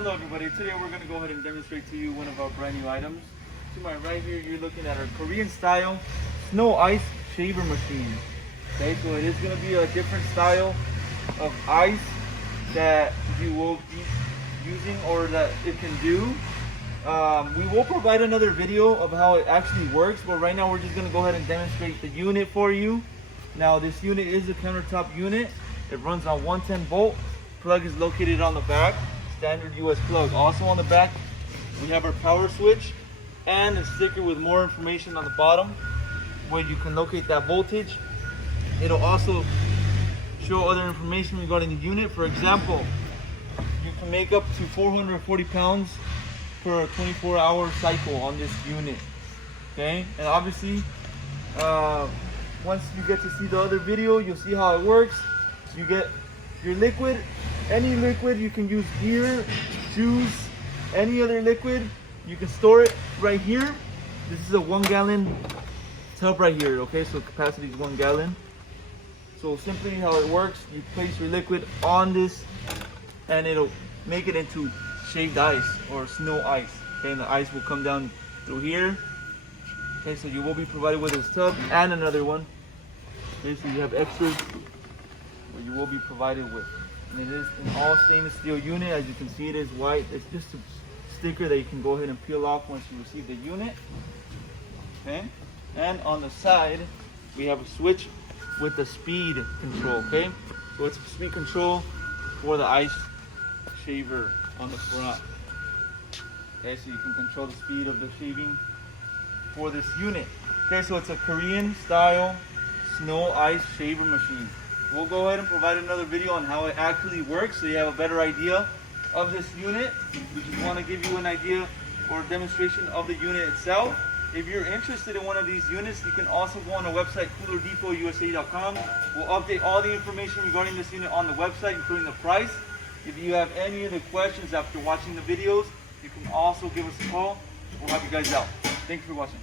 Hello everybody, today we're going to go ahead and demonstrate to you one of our brand new items. To my right here, you're looking at our Korean style snow ice shaver machine. Okay, so it is going to be a different style of ice that you will be using or that it can do. We will provide another video of how it actually works, but right now we're just going to go ahead and demonstrate the unit for you. Now this unit is a countertop unit. It runs on 110 volt. Plug is located on the back. Standard US plug. Also on the back we have our power switch and a sticker with more information on the bottom where you can locate that voltage. It'll also show other information regarding the unit. For example, you can make up to 440 pounds per 24-hour cycle on this unit. Okay, and obviously once you get to see the other video, you'll see how it works. You get your liquid, any liquid. You can use beer, juice, any other liquid. You can store it right here. This is a 1 gallon tub right here. Okay, so capacity is 1 gallon. So simply how it works, you place your liquid on this and it'll make it into shaved ice or snow ice. Okay, and the ice will come down through here. Okay, so you will be provided with this tub and another one. Okay, so you have extras what you will be provided with. And it is an all stainless steel unit. As you can see, it is white. It's just a sticker that you can go ahead and peel off once you receive the unit. Okay, and on the side we have a switch with the speed control. Okay, so it's speed control for the ice shaver on the front. Okay, so you can control the speed of the shaving for this unit. Okay, so it's a Korean style snow ice shaver machine. We'll go ahead and provide another video on how it actually works so you have a better idea of this unit. We just want to give you an idea or a demonstration of the unit itself. If you're interested in one of these units, you can also go on our website, coolerdepotUSA.com. We'll update all the information regarding this unit on the website, including the price. If you have any other questions after watching the videos, you can also give us a call. We'll help you guys out. Thank you for watching.